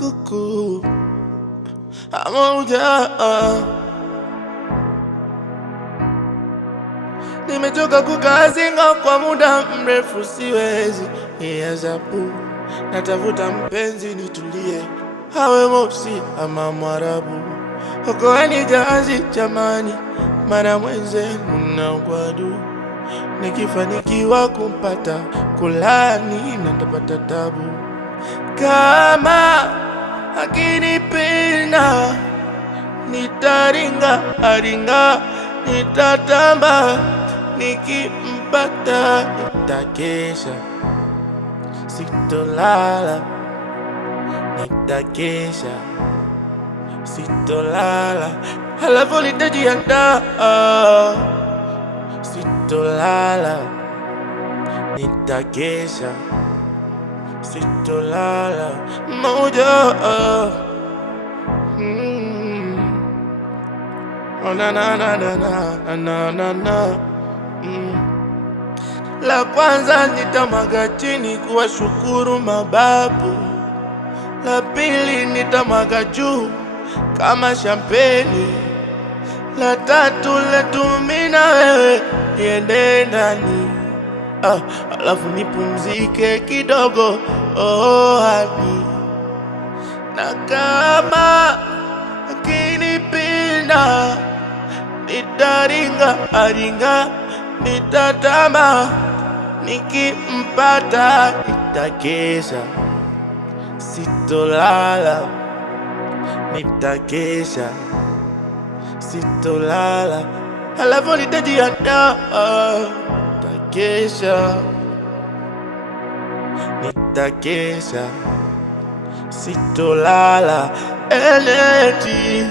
kuku amoja. Nimechoka kukazinga kwa muda mrefu, siwezi hesabu. Natafuta mpenzi nitulie, awe Mosi ama Mwarabu. Okoeni jahazi jamani, mana mwenzenu na ugwadu. Nikifanikiwa kumpata kulani na nitapata tabu. Kama akinipenda nitaringa aringa, nitatamba. Nikimpata nitakesha, sitolala. Nitakesha, sitolala. Halafu nitajiandaa, sitolala. Nitakesha, sitolala. Moja. Oh, na na na na na na na na. La kwanza nitamwaga chini kuwashukuru mababu. La pili nitamwaga juu kama champagne. La tatu letu mimi na wewe niende ndani. Alafu nipumzike kidogo, hadi. Na kama akinipenda nitaringa aringa, nitatamba. Nikimpata nitakesha, sitolala. Nitakesha, sitolala. Halafu nitajiandaa, nitakesha. Nitakesha, sitolala. Energy,